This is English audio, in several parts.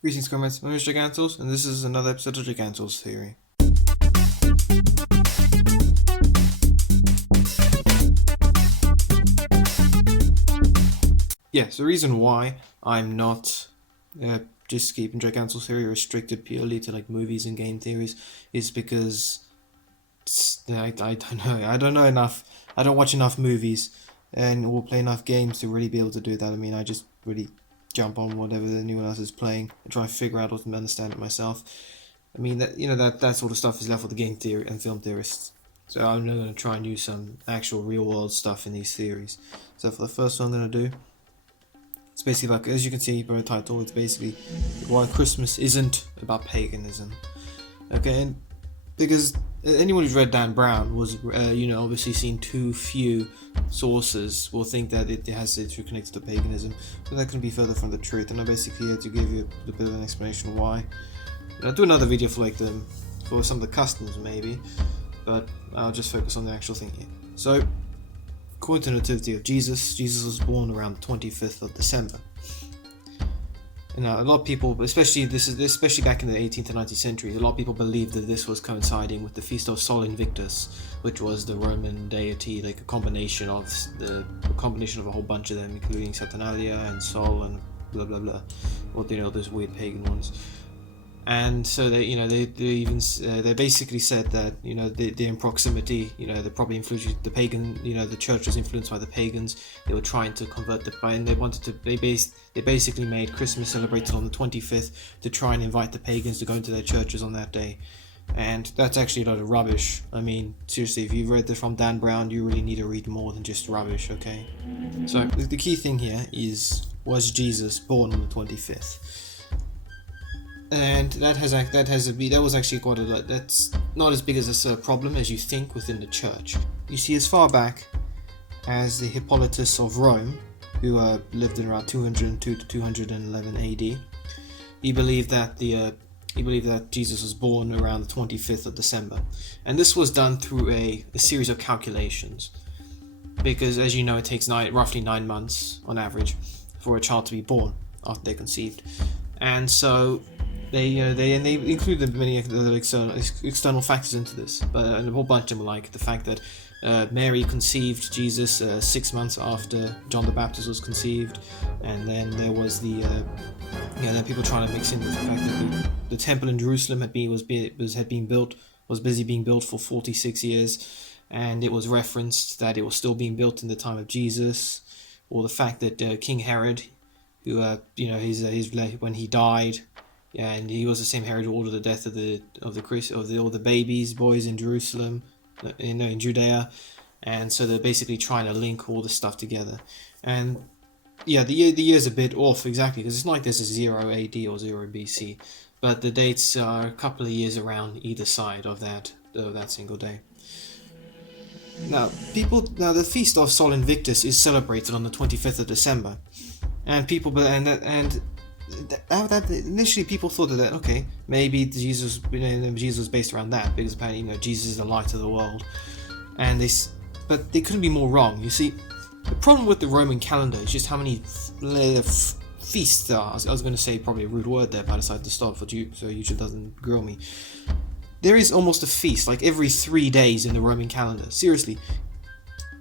Greetings, comrades. My name is Gigantals, and this is another episode of Gigantals Theory. Yes, the reason why I'm not just keeping Gigantals Theory restricted purely to like movies and game theories is because I don't know. I don't know enough. I don't watch enough movies and or play enough games to really be able to do that. I mean, I just really jump on whatever anyone else is playing and try to figure out and understand it myself. I mean that sort of stuff is left for the game theory and film theorists. So I'm going to try and use some actual real world stuff in these theories. So for the first one I'm going to do, it's basically like, as you can see by the title, it's basically why Christmas isn't about paganism. Okay, and because anyone who's read Dan Brown was, obviously seen too few sources will think that it's connected to paganism, but that can be further from the truth. And I'm basically here to give you a bit of an explanation why. And I'll do another video for for some of the customs maybe, but I'll just focus on the actual thing here. So, according to the nativity of Jesus was born around the 25th of December. And now a lot of people, especially back in the 18th and 19th centuries, a lot of people believed that this was coinciding with the feast of Sol Invictus, which was the Roman deity, like a combination of a whole bunch of them, including Saturnalia and Sol and blah blah blah, or those weird pagan ones. And so they basically said that they're in proximity. They probably influenced the pagan. The church was influenced by the pagans. They were trying to convert and they wanted to. They basically made Christmas celebrated on the 25th to try and invite the pagans to go into their churches on that day. And that's actually a lot of rubbish. I mean, seriously, if you've read this from Dan Brown, you really need to read more than just rubbish. Okay. So the key thing here is, was Jesus born on the 25th? And that was actually quite a lot. That's not as big as a problem as you think within the church. You see, as far back as the Hippolytus of Rome, who lived in around 202 to 211 AD, he believed that Jesus was born around the 25th of December, and this was done through a series of calculations, because as you know, it takes roughly 9 months on average for a child to be born after they're conceived, and so. They included many other external factors into this, but a whole bunch of them, like the fact that Mary conceived Jesus 6 months after John the Baptist was conceived, and then there was then people trying to mix in with the fact that the temple in Jerusalem was busy being built for 46 years, and it was referenced that it was still being built in the time of Jesus, or the fact that King Herod, who when he died. Yeah, and he was the same Herod who ordered the death of all the boys in Jerusalem, in Judea, and so they're basically trying to link all this stuff together. And yeah, the year's a bit off exactly, because it's not like there's a 0 AD or 0 BC, but the dates are a couple of years around either side of that single day. Now, the feast of Sol Invictus is celebrated on the 25th of December, and initially people thought that okay, maybe Jesus was based around that, because apparently Jesus is the light of the world, but they couldn't be more wrong. You see, the problem with the Roman calendar is just how many feasts there are. I was going to say probably a rude word there, but I decided to stop so YouTube doesn't grill me. There is almost a feast like every 3 days in the Roman calendar. Seriously,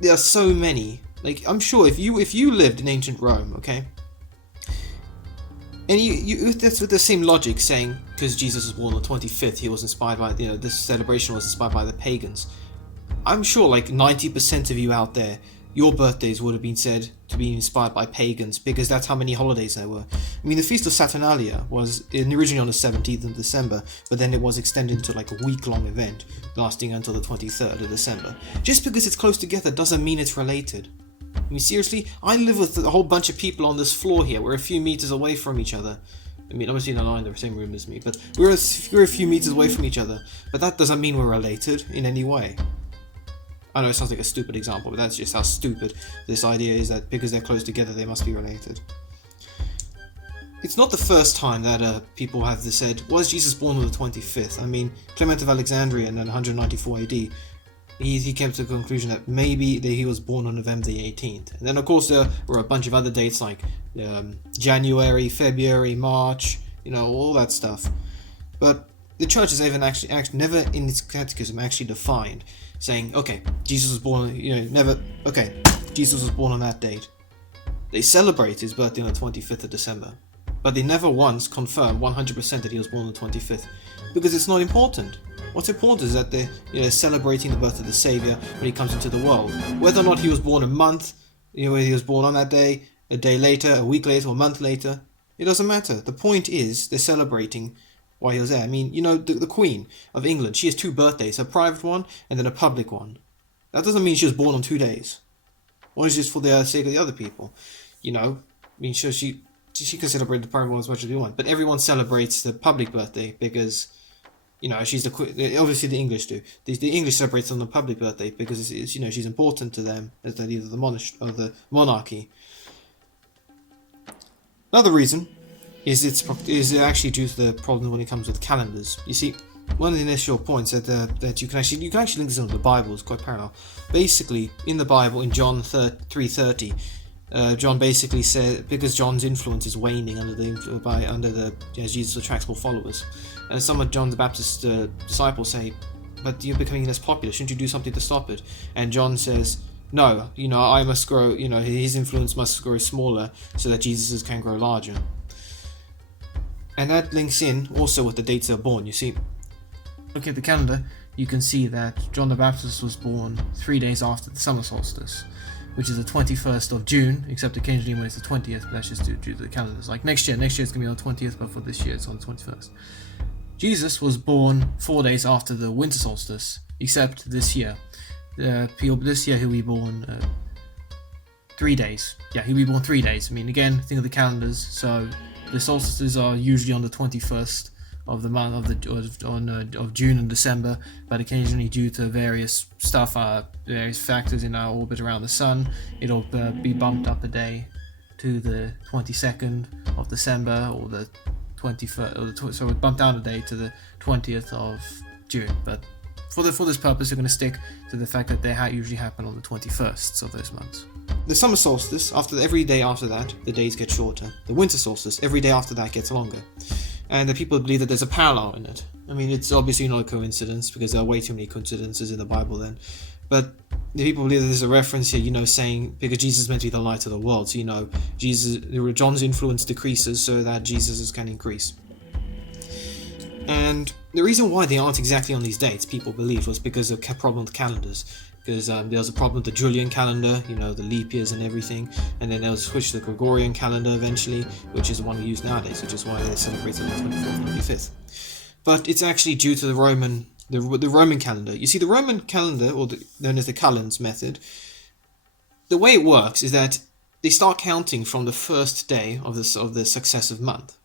there are so many. Like, I'm sure if you lived in ancient Rome, okay. And that's with the same logic, saying because Jesus was born on the 25th, he was inspired by this celebration was inspired by the pagans. I'm sure like 90% of you out there, your birthdays would have been said to be inspired by pagans, because that's how many holidays there were. I mean, the feast of Saturnalia was originally on the 17th of December, but then it was extended to like a week-long event, lasting until the 23rd of December. Just because it's close together doesn't mean it's related. I mean, seriously, I live with a whole bunch of people on this floor here. We're a few meters away from each other. I mean, obviously they're not in the same room as me, but we're a few meters away from each other. But that doesn't mean we're related in any way. I know it sounds like a stupid example, but that's just how stupid this idea is, that because they're close together, they must be related. It's not the first time that people have said, was Jesus born on the 25th? I mean, Clement of Alexandria in 194 AD, he came to the conclusion that maybe he was born on November the 18th. And then, of course, there were a bunch of other dates like January, February, March, all that stuff. But the church has even actually never in its catechism actually defined, saying, okay, Jesus was born, Jesus was born on that date. They celebrate his birthday on the 25th of December, but they never once confirm 100% that he was born on the 25th, because it's not important. What's important is that they're celebrating the birth of the Savior when he comes into the world. Whether or not he was born a month, whether he was born on that day, a day later, a week later, or a month later, it doesn't matter. The point is they're celebrating why he was there. I mean, the Queen of England, she has 2 birthdays, a private one and then a public one. That doesn't mean she was born on 2 days. One is just for the sake of the other people. Sure, she can celebrate the private one as much as they want, but everyone celebrates the public birthday because, she's the Queen. Obviously, the English do. The English celebrate on the public birthday because it's she's important to them as the leader of the monarchy. Another reason is actually due to the problem when it comes with calendars. You see, one of the initial points that you can actually link this into the Bible is quite parallel. Basically, in the Bible, in John 3:30, John basically said, because John's influence is waning as Jesus attracts more followers, and some of John the Baptist's disciples say, "But you're becoming less popular. Shouldn't you do something to stop it?" And John says, "No, I must grow. His influence must grow smaller so that Jesus can grow larger." And that links in also with the dates they're born. You see, looking at the calendar, you can see that John the Baptist was born 3 days after the summer solstice, which is the 21st of June, except occasionally when it's the 20th, but that's just due to the calendars. Like next year it's going to be on the 20th, but for this year it's on the 21st. Jesus was born 4 days after the winter solstice, except this year. This year he'll be born 3 days. Yeah, he'll be born 3 days. I mean, again, think of the calendars. So the solstices are usually on the 21st of the month of June and December, but occasionally due to various factors in our orbit around the sun, it'll be bumped up a day to the 22nd of December, or the 21st, so it bumped down a day to the 20th of June. But for this purpose, we're going to stick to the fact that they usually happen on the 21st of those months. The summer solstice, every day after that, the days get shorter. The winter solstice, every day after that gets longer. And the people believe that there's a parallel in it. I mean, it's obviously not a coincidence, because there are way too many coincidences in the Bible then. But the people believe that there's a reference here, saying, because Jesus is meant to be the light of the world, so, John's influence decreases so that Jesus can increase. And the reason why they aren't exactly on these dates, people believe, was because of a problem with calendars. Because there was a problem with the Julian calendar, the leap years and everything, and then they was switched to the Gregorian calendar eventually, which is the one we use nowadays, which is why they celebrate on the 24th and 25th. But it's actually due to the Roman calendar. You see, the Roman calendar, known as the Calends method, the way it works is that they start counting from the first day of the successive month.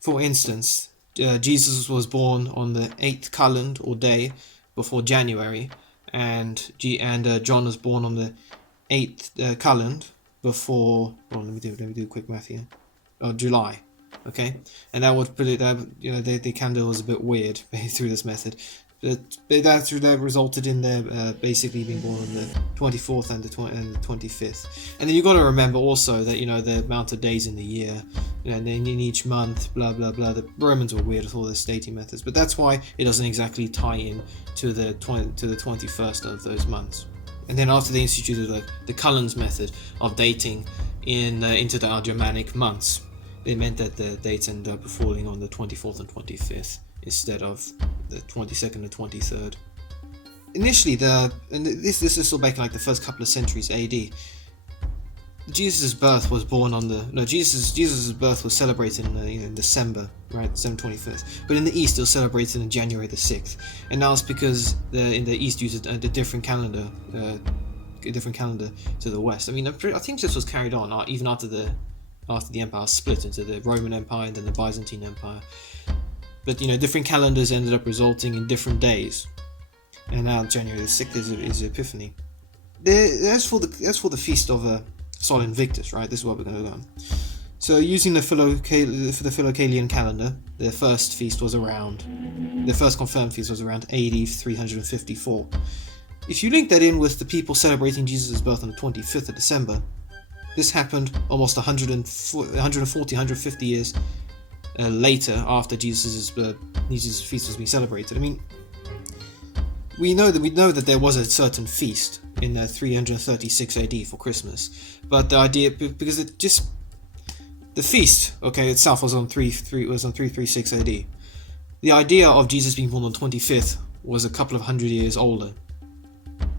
For instance, Jesus was born on the 8th calend or day before January, and John was born on the 8th calend before. Well, let me do quick math here. July, okay, and that would put it. The calendar was a bit weird through this method, but that resulted in their basically being born on the 24th and the 25th. And then you got to remember also that the amount of days in the year, and then in each month, blah blah blah. The Romans were weird with all their dating methods, but that's why it doesn't exactly tie in to the 21st of those months. And then after they instituted the Calends method of dating into the Germanic months, it meant that the dates ended up falling on the 24th and 25th instead of the 22nd and 23rd. Initially, this is still back in the first couple of centuries AD. Jesus' birth was Jesus' birth was celebrated in December, right, December 25th. But in the East, it was celebrated in January the 6th. And now it's because in the East used a different calendar to the West. I mean, I think this was carried on even after the empire split into the Roman Empire and then the Byzantine Empire. But different calendars ended up resulting in different days. And now January the 6th is Epiphany. As for the feast of Sol Invictus, right? This is what we're going to learn. So, using the Philocalian calendar, the first confirmed feast was around AD 354. If you link that in with the people celebrating Jesus' birth on the 25th of December, this happened almost 150 years later, after Jesus' feast was being celebrated. I mean, we know that there was a certain feast in 336 AD for Christmas, but the idea, because the feast, okay, itself was on 336 AD. The idea of Jesus being born on the 25th was a couple of hundred years older.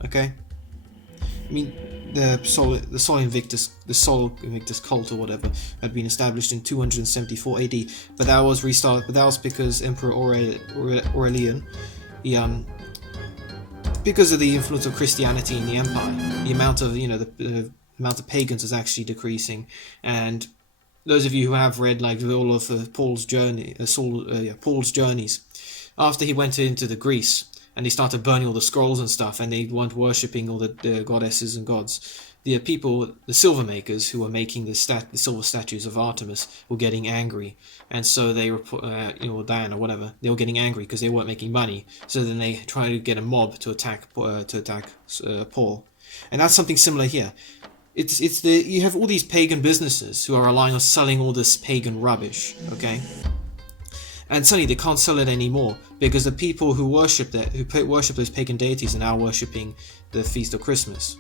Okay, I mean, the Sol Invictus cult or whatever had been established in 274 AD, but that was restarted. But that was because Emperor Aurelian, because of the influence of Christianity in the empire, the amount of the amount of pagans is actually decreasing. And those of you who have read like all of Paul's journeys, after he went into the Greece and they started burning all the scrolls and stuff, and they weren't worshipping all the goddesses and gods, the people, the silver makers who were making the silver statues of Artemis, were getting angry, and so they were, Diana or whatever, they were getting angry because they weren't making money. So then they tried to get a mob to attack Paul, and that's something similar here. You have all these pagan businesses who are relying on selling all this pagan rubbish, okay? And suddenly they can't sell it anymore because the people who worship those pagan deities are now worshipping the feast of Christmas.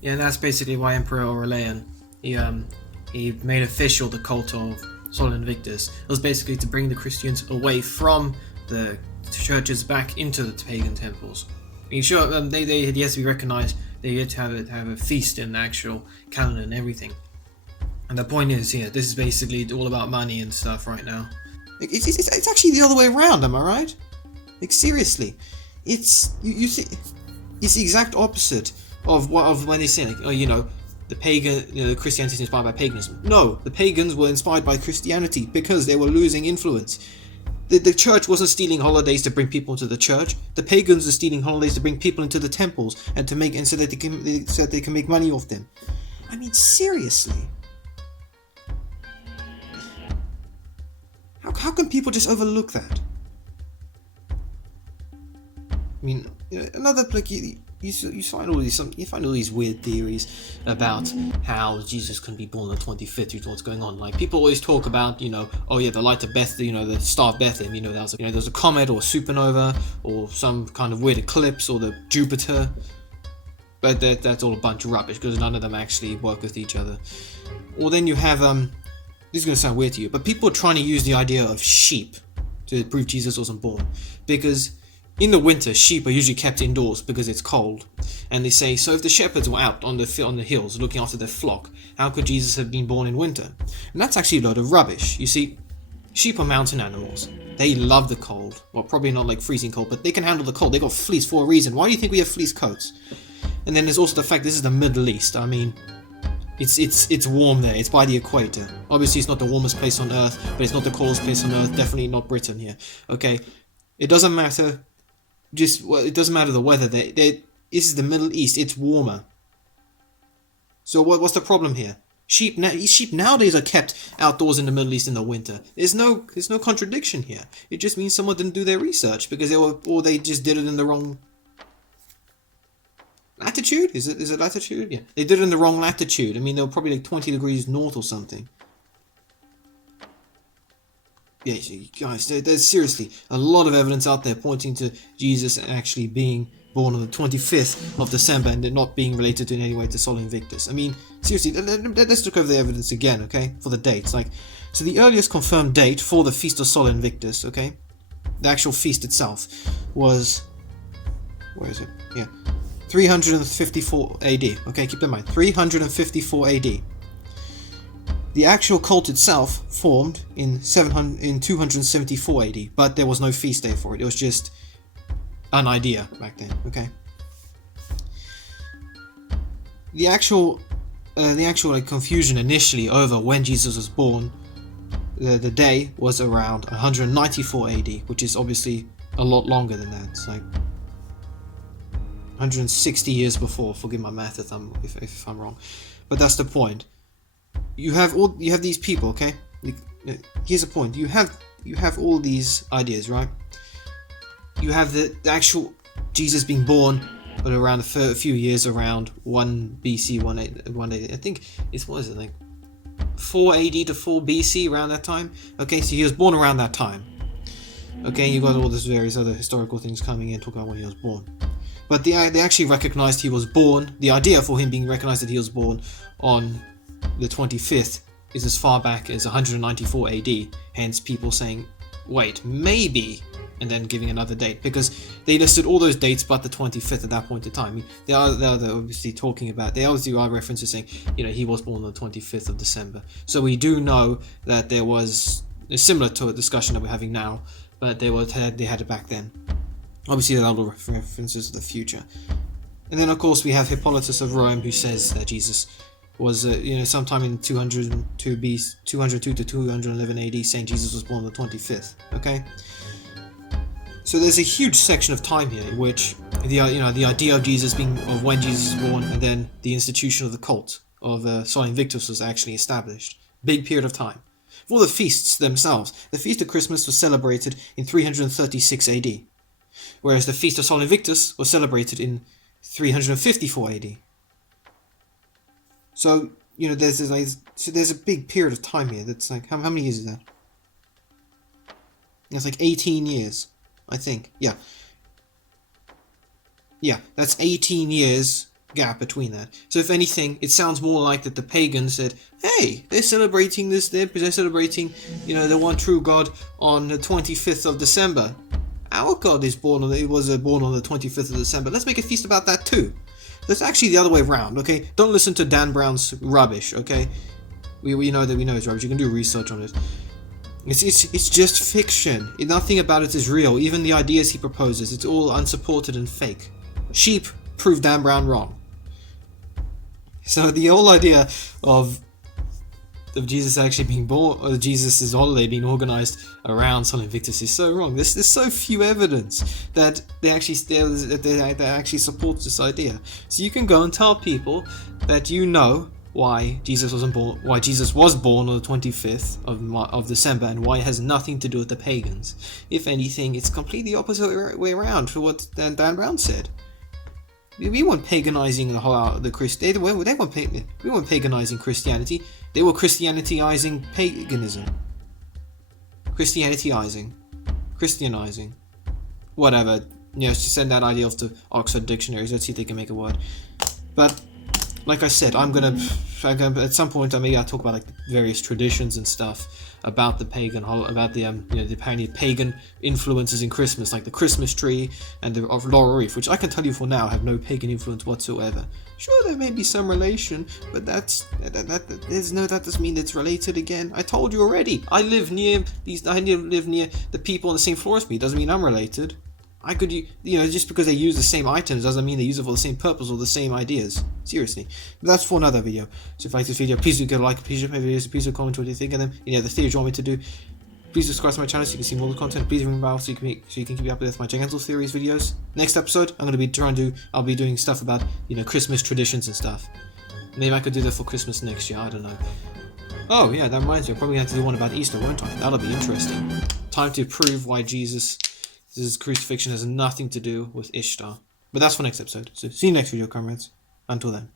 Yeah, and that's basically why Emperor Aurelian he made official the cult of Sol Invictus. It was basically to bring the Christians away from the churches back into the pagan temples. He has to be recognized. They had to have a feast in the actual calendar and everything. And the point is, this is basically all about money and stuff right now. It's actually the other way around, am I right? Like, seriously, it's you see, it's the exact opposite of when they say the pagan, the Christianity is inspired by paganism. No, the pagans were inspired by Christianity because they were losing influence. The church wasn't stealing holidays to bring people into the church. The pagans are stealing holidays to bring people into the temples and so that they can make money off them. I mean, seriously. How can people just overlook that? I mean, another you find all these weird theories about how Jesus can be born on the 25th due to what's going on. Like, people always talk about, the light of Bethlehem, the star of Bethlehem. There's a comet or a supernova or some kind of weird eclipse or the Jupiter. But that's all a bunch of rubbish because none of them actually work with each other. Or then you have this is going to sound weird to you, but people are trying to use the idea of sheep to prove Jesus wasn't born, because in the winter sheep are usually kept indoors because it's cold, and they say, so if the shepherds were out on the hills looking after their flock, how could Jesus have been born in winter? And that's actually a load of rubbish. You see, sheep are mountain animals. They love the cold. Well, probably not like freezing cold, but they can handle the cold. They got fleece for a reason. Why do you think we have fleece coats? And then there's also the fact this is the Middle East. I mean, it's warm there. It's by the equator. Obviously, it's not the warmest place on Earth, but it's not the coldest place on Earth. Definitely not Britain here. Okay, it doesn't matter. It doesn't matter the weather. This is the Middle East. It's warmer. So what's the problem here? Sheep nowadays are kept outdoors in the Middle East in the winter. There's no contradiction here. It just means someone didn't do their research because they just did it in the wrong latitude. Is it latitude? Yeah, they did it in the wrong latitude. I mean, they were probably like 20 degrees north or something. Yeah, guys, there's seriously a lot of evidence out there pointing to Jesus actually being born on the 25th of December and it not being related in any way to Sol Invictus. I mean, seriously, let's look over the evidence again, okay, for the dates. So the earliest confirmed date for the Feast of Sol Invictus, okay, the actual feast itself was, where is it? Yeah, 354 AD. Okay, keep that in mind, 354 AD. The actual cult itself formed in 274 AD, but there was no feast day for it. It was just an idea back then. Okay. The actual confusion initially over when Jesus was born, the day was around 194 AD, which is obviously a lot longer than that. It's like 160 years before. Forgive my math if I'm wrong, but that's the point. You have these people, okay? Here's the point. You have all these ideas, right? You have the actual Jesus being born at around a few years around 1 BC, 180. I think it's, what is it, like 4 AD to 4 BC, around that time. Okay, so he was born around that time. Okay, you got all these various other historical things coming in, talking about when he was born. But they actually recognized he was born. The idea for him being recognized that he was born on the 25th is as far back as 194 AD. Hence, people saying, wait, maybe, and then giving another date, because they listed all those dates but the 25th at that point in time. I mean, they're obviously talking about, they obviously are references saying, he was born on the 25th of December. So we do know that there was, similar to a discussion that we're having now, but they had it back then. Obviously, they're all references to the future. And then, of course, we have Hippolytus of Rome, who says that Jesus was, sometime in 202 to 211 AD, saying Jesus was born on the 25th. Okay. So there's a huge section of time here in which the idea of Jesus of when Jesus was born, and then the institution of the cult of Sol Invictus was actually established. Big period of time. For the feasts themselves, the feast of Christmas was celebrated in 336 AD, whereas the feast of Sol Invictus was celebrated in 354 AD. So there's a big period of time here. That's like how many years is that? That's like 18 years, I think. Yeah, that's 18 years gap between that. So if anything, it sounds more like that the pagans said, hey, they're celebrating this, they're celebrating, the one true God on the 25th of December. Our God was born on the 25th of December. Let's make a feast about that too. That's actually the other way around, okay? Don't listen to Dan Brown's rubbish, okay? We know it's rubbish. You can do research on it. It's just fiction. Nothing about it is real. Even the ideas he proposes, it's all unsupported and fake. Sheep proved Dan Brown wrong. So the whole idea of Jesus actually being born, or Jesus' holiday being organized around Sol Invictus is so wrong. There's so few evidence that they actually supports this idea. So you can go and tell people that why Jesus was born on the 25th of December, and why it has nothing to do with the pagans. If anything, it's completely opposite way around for what Dan Brown said. We weren't paganizing we weren't paganizing Christianity. They were Christianizing paganism. Christianizing. Whatever. Just send that idea off to Oxford dictionaries. Let's see if they can make a word. But like I said, I'm gonna at some point maybe I'll talk about like various traditions and stuff about the pagan, about the apparently pagan influences in Christmas, like the Christmas tree and the laurel wreath, which I can tell you for now have no pagan influence whatsoever. Sure, there may be some relation, but that doesn't mean it's related. Again, I told you already. I live near the people on the same floor as me. Doesn't mean I'm related. I could, just because they use the same items doesn't mean they use it for the same purpose or the same ideas. Seriously. But that's for another video. So if you like this video, please do give a like, please share my videos, please do comment what you think of them. The theories you want me to do. Please subscribe to my channel so you can see more of the content. Please ring the bell so you can keep up with my Gigantals theories videos. Next episode, I'll be doing stuff about, Christmas traditions and stuff. Maybe I could do that for Christmas next year, I don't know. Oh yeah, that reminds me, I'll probably have to do one about Easter, won't I? That'll be interesting. Time to prove why Jesus' crucifixion has nothing to do with Ishtar. But that's for next episode. So see you next video, comrades. Until then.